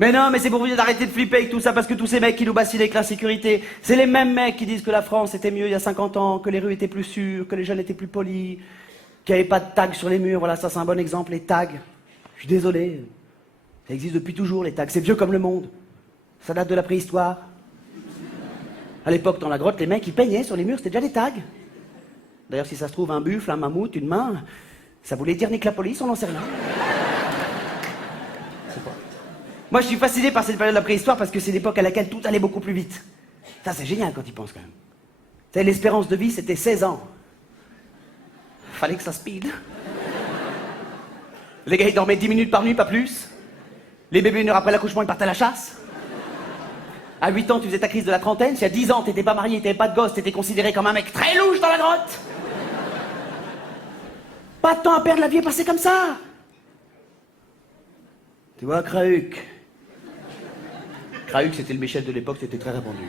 Mais non, mais c'est pour vous dire d'arrêter de flipper avec tout ça, parce que tous ces mecs qui nous bassinent avec l'insécurité, c'est les mêmes mecs qui disent que la France était mieux il y a 50 ans, que les rues étaient plus sûres, que les jeunes étaient plus polis, qu'il n'y avait pas de tags sur les murs. Voilà, ça c'est un bon exemple, les tags. Je suis désolé, ça existe depuis toujours, les tags. C'est vieux comme le monde. Ça date de la préhistoire. À l'époque, dans la grotte, les mecs, ils peignaient sur les murs, c'était déjà des tags. D'ailleurs, si ça se trouve, un buffle, un mammouth, une main, ça voulait dire nique la police, on n'en sait rien. Moi, je suis fasciné par cette période de la préhistoire parce que c'est l'époque à laquelle tout allait beaucoup plus vite. Ça, c'est génial quand ils pensent quand même. Vous savez, l'espérance de vie, c'était 16 ans. Fallait que ça speed. Les gars, ils dormaient 10 minutes par nuit, pas plus. Les bébés, une heure après l'accouchement, ils partaient à la chasse. À 8 ans, tu faisais ta crise de la trentaine. Si à 10 ans, t'étais pas marié, t'avais pas de gosse, t'étais considéré comme un mec très louche dans la grotte. Pas de temps à perdre, la vie est passée comme ça. Tu vois, Krauk. Krauk, c'était le Michel de l'époque, c'était très répandu.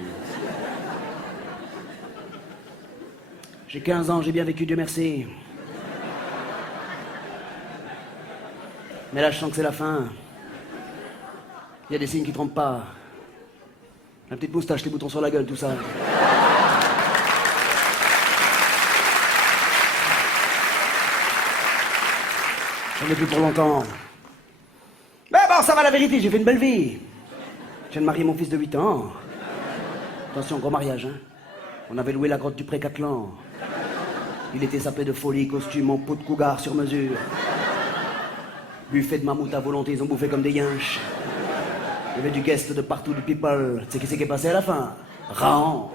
J'ai 15 ans, j'ai bien vécu, Dieu merci. Mais là, je sens que c'est la fin. Il y a des signes qui trompent pas. La petite moustache, les boutons sur la gueule, tout ça. J'en ai plus pour longtemps. Mais bon, ça va la vérité, j'ai fait une belle vie. Je viens de marier mon fils de 8 ans. Attention, gros mariage, hein. On avait loué la grotte du Pré-Catlan. Il était sapé de folie, costume en peau de cougar sur mesure. Buffet de mammouth à volonté, ils ont bouffé comme des yinches. Il y avait du guest de partout, du people. Tu sais qui c'est qui est passé à la fin? Raon.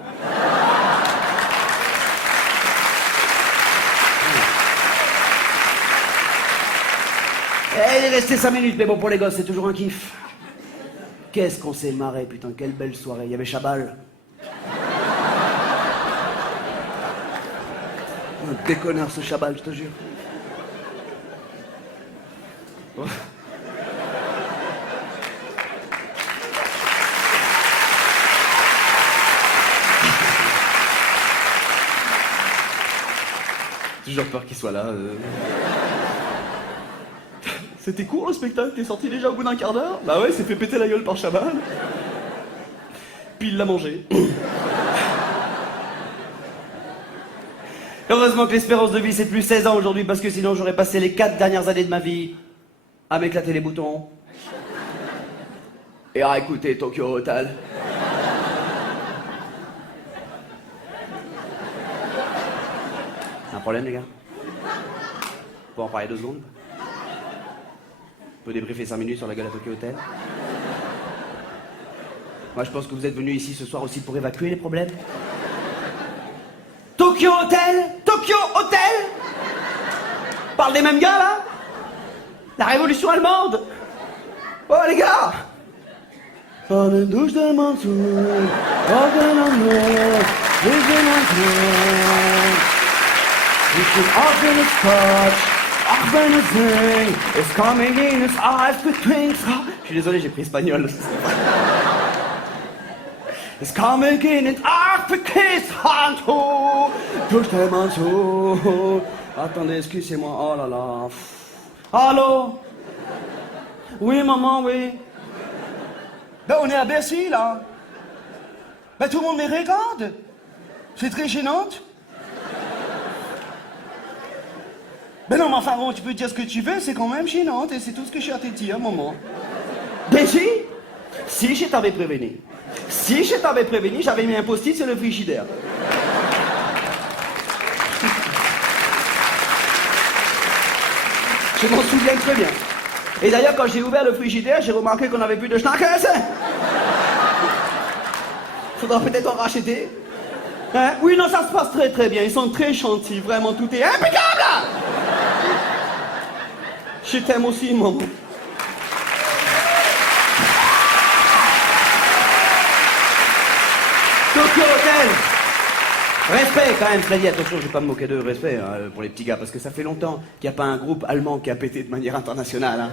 Il est resté 5 minutes, mais bon, pour les gosses, c'est toujours un kiff. Qu'est-ce qu'on s'est marré, putain, quelle belle soirée. Il y avait Chabal. Un déconneur, ce Chabal, je te jure. Oh. J'ai toujours peur qu'il soit là. C'était court le spectacle, t'es sorti déjà au bout d'un quart d'heure? Bah ouais, il s'est fait péter la gueule par Chabal. Puis il l'a mangé. Heureusement que l'espérance de vie c'est plus 16 ans aujourd'hui, parce que sinon j'aurais passé les 4 dernières années de ma vie à m'éclater les boutons et à écouter Tokyo Hotel. Un problème les gars? Faut en parler 2 secondes? On peut débriefer 5 minutes sur la gueule à Tokyo Hotel? Moi je pense que vous êtes venus ici ce soir aussi pour évacuer les problèmes. Tokyo Hotel? Tokyo Hotel? Parle des mêmes gars là? La révolution allemande? Oh les gars! Par une douche de Mansour, hors de l'amour, ich bin off in its touch, off in its ring, it's coming in its eyes between. Je suis désolé, j'ai pris espagnol. It's coming in its eyes between hands, touche de Mansour. Attendez, excusez-moi, oh là là. Allô? Oui, maman, oui. Ben, on est à Bercy, là. Ben, tout le monde me regarde. C'est très gênant. Ben non, mais enfin, bon, tu peux dire ce que tu veux, c'est quand même gênant, et c'est tout ce que j'ai à te dire, maman. Bercy? Si je t'avais prévenu. Si je t'avais prévenu, j'avais mis un post-it sur le frigidaire. Je m'en souviens très bien. Et d'ailleurs, quand j'ai ouvert le frigidaire, j'ai remarqué qu'on n'avait plus de schnackers. Faudra peut-être en racheter. Hein? Oui, non, ça se passe très très bien. Ils sont très gentils, vraiment, tout est impeccable. Je t'aime aussi, maman. Tokyo Hotel. Respect quand même, cela dit, attention, je vais pas me moquer de respect hein, pour les petits gars, parce que ça fait longtemps qu'il n'y a pas un groupe allemand qui a pété de manière internationale. Hein.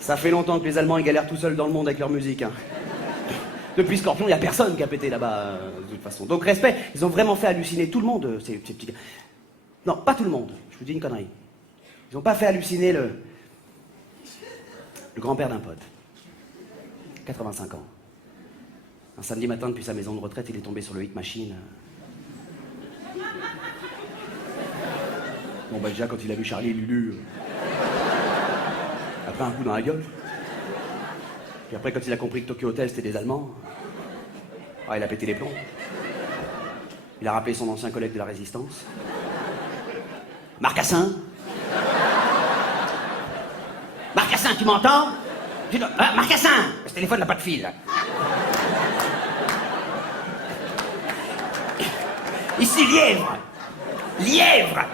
Ça fait longtemps que les Allemands ils galèrent tout seuls dans le monde avec leur musique. Hein. Depuis Scorpion, il n'y a personne qui a pété là-bas, de toute façon. Donc respect, ils ont vraiment fait halluciner tout le monde, ces petits gars. Non, pas tout le monde, je vous dis une connerie. Ils n'ont pas fait halluciner le grand-père d'un pote. 85 ans. Un samedi matin, depuis sa maison de retraite, il est tombé sur le Hit Machine. Bon, bah déjà, quand il a vu Charlie et Lulu, après un coup dans la gueule. Puis après, quand il a compris que Tokyo Hotel, c'était des Allemands, il a pété les plombs. Il a rappelé son ancien collègue de la Résistance. Marcassin. Marcassin, tu m'entends? Marcassin! Ce téléphone n'a pas de fil. Ici, Lièvre. Lièvre.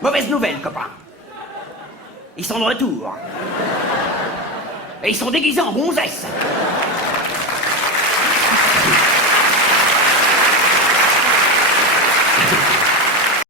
Mauvaise nouvelle, copain. Ils sont de retour. Et ils sont déguisés en gonzesses.